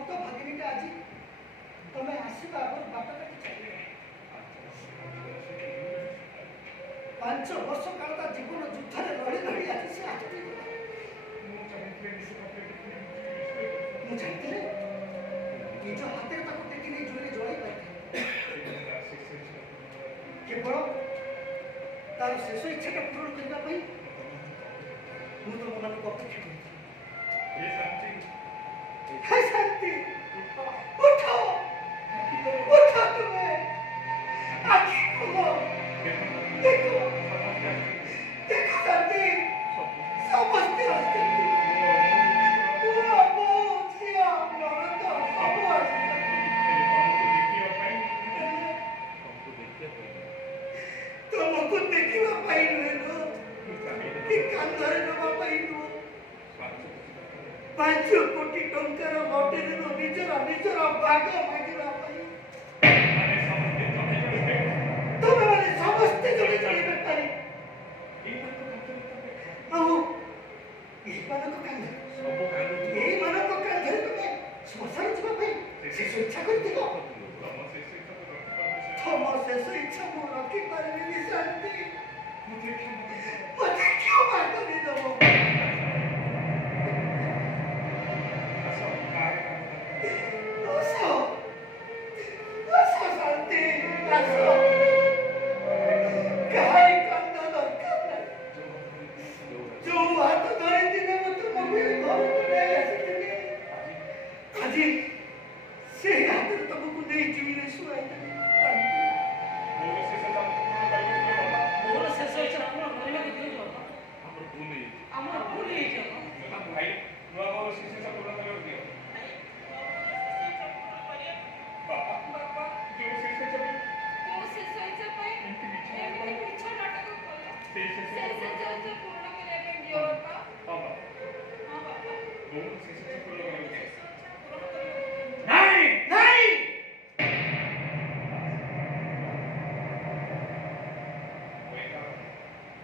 ହତ ଭାଗିନୀଟା ଆଜି ତମେ ଆସିବା ଆଗରୁ ବାଟଟା ଚାଲିବ। 5 ବର୍ଷ କାଳ ତା ଜୀବନ ଯୁଦ୍ଧରେ ଲଢ଼ି ଲଢ଼ି ଆଜି ସେ ଆସିଗଲା। ମୁଁ ଚାହିଁଥିଲି ନିଜ ହାତରେ ତାକୁ ଟେକି ନେଇ ଜୁଇରେ ଜଳାଇ ପାରିଥାଏ। କେବଳ ତାର ଶେଷ ଇଚ୍ଛାଟା ପୂରଣ କରିବା ପାଇଁ ମୁଁ ତମମାନଙ୍କୁ ଅପେକ୍ଷା କରିଥିଲି। ହେ ଶାନ୍ତି, ଉଠ ଉଠ, ତୁମେ ଆଖି ଖୋଲ, ଦେଖ ଦେଖ ଶାନ୍ତି, ସମସ୍ତେ ଆସିଛନ୍ତି। ପୁଅ, ବୋଉ, ଝିଅ, ନଣନ୍ଦ ସବୁ ଆସିଛନ୍ତି ତମକୁ ଦେଖିବା ପାଇଁ ନୁହେଁ ଲୋ, କି କାନ୍ଧରେ ନେବା ପାଇଁ ନୁହଁ। 5 କୋଟି ଟଙ୍କାର ଲଟେରୀର ନିଜର ଭାଗ ମାଗିବା ପାଇଁ। ତମେମାନେ ସମସ୍ତେ ଜଣେ ଜଣେ ବେପାରୀ। ଆଉ ଏଇମାନଙ୍କ କାନ୍ଧରେ ତମେ ଶ୍ମଶାନ ଯିବା ପାଇଁ ଶେଷ ଇଚ୍ଛା କରିଥିଲ। ତମ ଶେଷ ଇଚ୍ଛା ମୁଁ ରଖିପାରିବିନି ଶାନ୍ତି। ମତେ କ୍ଷମା କରିଦବ। ଆସ ଶାନ୍ତି, ଆସ। କାହାରି କାନ୍ଦ ଦରକାର ନାହିଁ। ଯୋଉ ହାତ ଧରିଥିଲେ ମୁଁ ତୁମକୁ ଏ ଘରକୁ ନେଇ ଆସିଥିଲି, ଆଜି ସେଇ ହାତରେ ତମକୁ ନେଇ ଜୁଇରେ ଶୁଆଇଦେବି। ମୋର ଶେଷ ଇଚ୍ଛା ଆମର କରିବାକୁ ଦିଅ। ଆମର ଭୁଲ ହେଇଯିବ।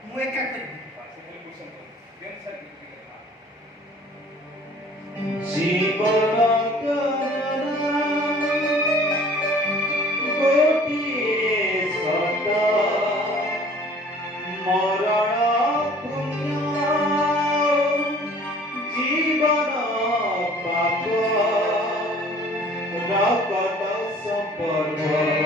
ମୁଁ ଏକା କରିବି। ଜୀବନ ଗୋଟିଏ ସତ, ମରଣ ପୁଣ୍ୟ ଜୀବନ ପାପ ରକତ ସମ୍ପର୍କ।